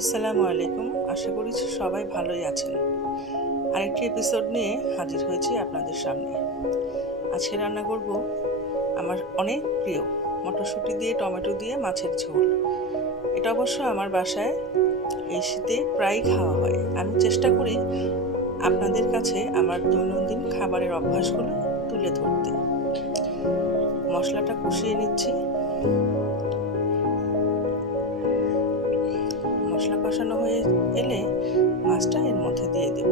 আসসালামু আলাইকুম। আশা করি সবাই ভালোই আছেন। আরেকটি এপিসোড নিয়ে হাজির হয়েছি আপনাদের সামনে। আজকে রান্না করব আমার অনেক প্রিয় মটরশুঁটি দিয়ে টমেটো দিয়ে মাছের ঝোল। এটা অবশ্য আমার বাসায় এই শীতে প্রায় খাওয়া হয়। আমি চেষ্টা করি আপনাদের কাছে আমার দৈনন্দিন খাবারের অভ্যাসগুলো তুলে ধরতে। মশলাটা কষিয়ে নিচ্ছি। মশলা কষানো হয়ে এলে মাছটা এর মধ্যে দিয়ে দেব।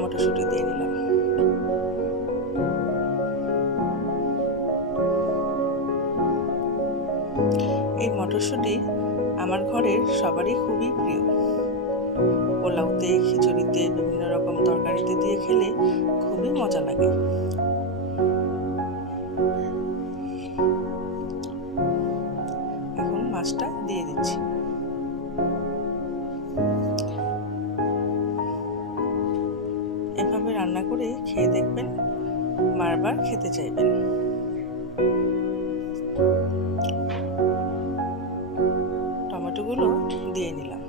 মটরশুঁটি দিয়ে নিলাম। এই মটরশুঁটি আমার ঘরের সবারই খুবই প্রিয়। পোলাওতে, খিচুড়িতে, বিভিন্ন রকম তরকারিতে দিয়ে খেলে খুবই মজা লাগে। এখন মাছটা দিয়ে দিচ্ছি। এভাবে রান্না করে খেয়ে দেখবেন, বারবার খেতে চাইবেন। টমেটোগুলো দিয়ে নিলাম,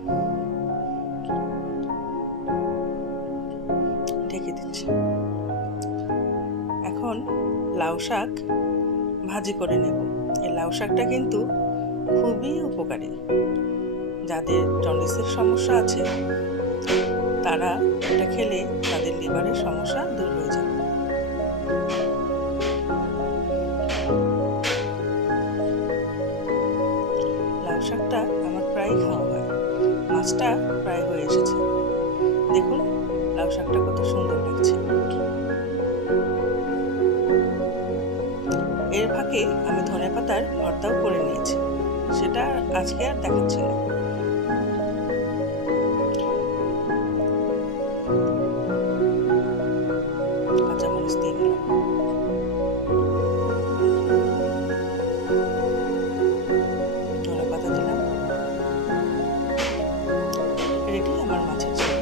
ঢেকে দিচ্ছি। এখন লাউ শাক ভাজি করে নেব। এই লাউ শাকটা কিন্তু খুবই উপকারী। যাদের জন্ডিসের সমস্যা আছে তারা এটা খেলে তাদের লিভারের সমস্যা দূর হয়ে যাবে। লাউ শাকটা আমার প্রায় খাওয়া হয়। মাছটা প্রায় হয়ে এসেছে। দেখুন লাউ শাকটা কত সুন্দর লাগছে। এর ফাঁকে আমি ধনেপাতার ভর্তাও করে নিয়েছি, সেটা আজকে আর দেখাচ্ছি না। কাঁচামরিচ দিয়ে দিলাম। ধনেপাতা দিলাম। রেডি আমার মাছের ঝোল।